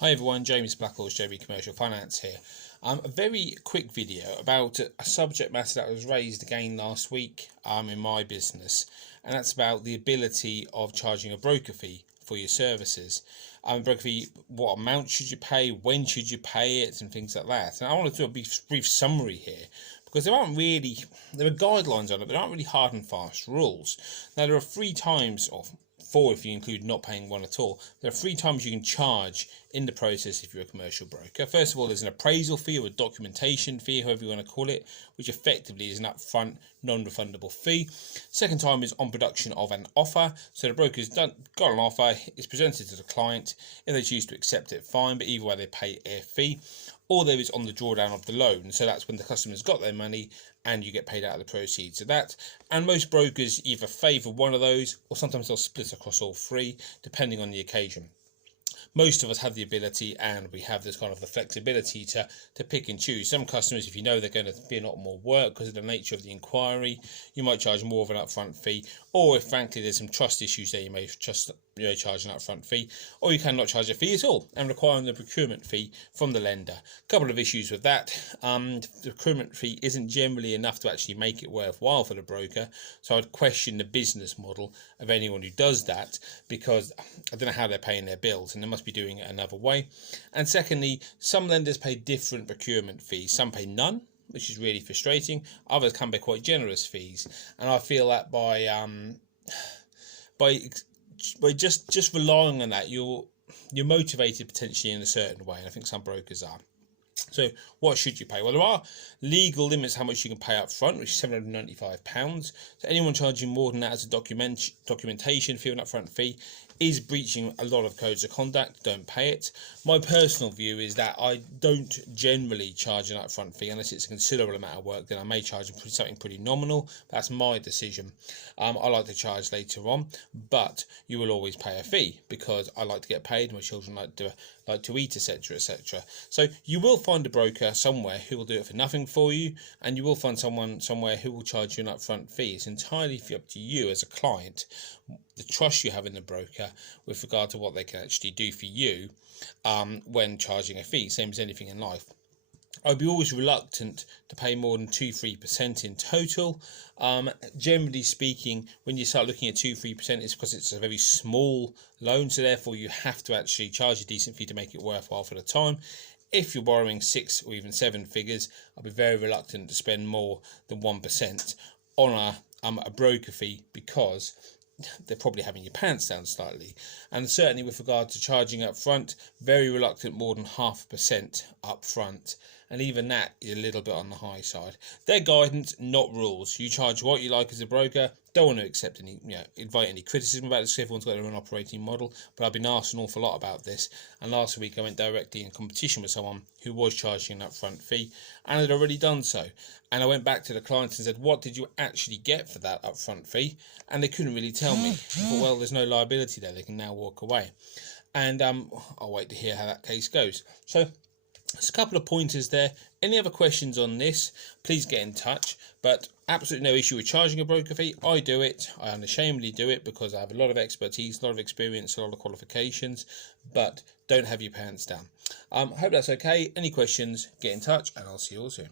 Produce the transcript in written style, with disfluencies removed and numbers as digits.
Hi everyone, James Blackhorse, JB Commercial Finance here. A very quick video about a subject matter that was raised again last week in my business, and that's about the ability of charging a broker fee for your services. Broker fee, what amount should you pay, when should you pay it, and things like that. And I want to do a brief summary here, because there are guidelines on it, but there aren't really hard and fast rules. Now there are 3 times, or 4 if you include not paying one at all. There are 3 times you can charge in the process if you're a commercial broker. First of all, there's an appraisal fee or a documentation fee, however you want to call it, which effectively is an upfront non-refundable fee. Second time is on production of an offer. So the broker's got an offer, it's presented to the client. If they choose to accept it, fine, but either way they pay a fee. Or there is on the drawdown of the loan. So that's when the customer's got their money and you get paid out of the proceeds of that. And most brokers either favour one of those, or sometimes they'll split across all 3, depending on the occasion. Most of us have the ability, and we have this kind of the flexibility to pick and choose. Some customers, if you know they're going to be a lot more work because of the nature of the inquiry, you might charge more of an upfront fee. Or if frankly there's some trust issues there, you may just charge an upfront fee, or you cannot charge a fee at all and require the procurement fee from the lender. A couple of issues with that. The procurement fee isn't generally enough to actually make it worthwhile for the broker, so I'd question the business model of anyone who does that, because I don't know how they're paying their bills, and they must be doing it another way. And secondly, some lenders pay different procurement fees. Some pay none, which is really frustrating. Others can pay quite generous fees, and I feel that by just relying on that, you're motivated potentially in a certain way, and I think some brokers are. So what should you pay? Well, there are legal limits how much you can pay up front, which is £795. So anyone charging more than that as a documentation fee, an upfront fee, is breaching a lot of codes of conduct. Don't pay it. My personal view is that I don't generally charge an upfront fee unless it's a considerable amount of work. Then I may charge something pretty nominal. That's my decision. I like to charge later on, but you will always pay a fee because I like to get paid. My children like to eat, etc., etc. So you will find a broker somewhere who will do it for nothing for you, and you will find someone somewhere who will charge you an upfront fee. It's entirely up to you as a client, the trust you have in the broker with regard to what they can actually do for you when charging a fee, same as anything in life. I'd be always reluctant to pay more than 2-3% in total. Generally speaking, when you start looking at 2-3%, it's because it's a very small loan, so therefore you have to actually charge a decent fee to make it worthwhile for the time. If you're borrowing 6 or even 7 figures, I'd be very reluctant to spend more than 1% on a broker fee, because they're probably having your pants down slightly. And certainly with regard to charging up front, very reluctant more than 0.5% up front, and even that is a little bit on the high side. They're guidance, not rules. You charge what you like as a broker. Don't want to accept any, invite any criticism about this. Everyone's got their own operating model, but I've been asked an awful lot about this. And last week I went directly in competition with someone who was charging an upfront fee and had already done so. And I went back to the client and said, "What did you actually get for that upfront fee?" And they couldn't really tell me. I thought, well, there's no liability there. They can now walk away. And I'll wait to hear how that case goes. So there's a couple of pointers there. Any other questions on this, please get in touch. But absolutely no issue with charging a broker fee. I do it. I unashamedly do it because I have a lot of expertise, a lot of experience, a lot of qualifications. But don't have your pants down. Hope that's okay. Any questions, get in touch, and I'll see you all soon.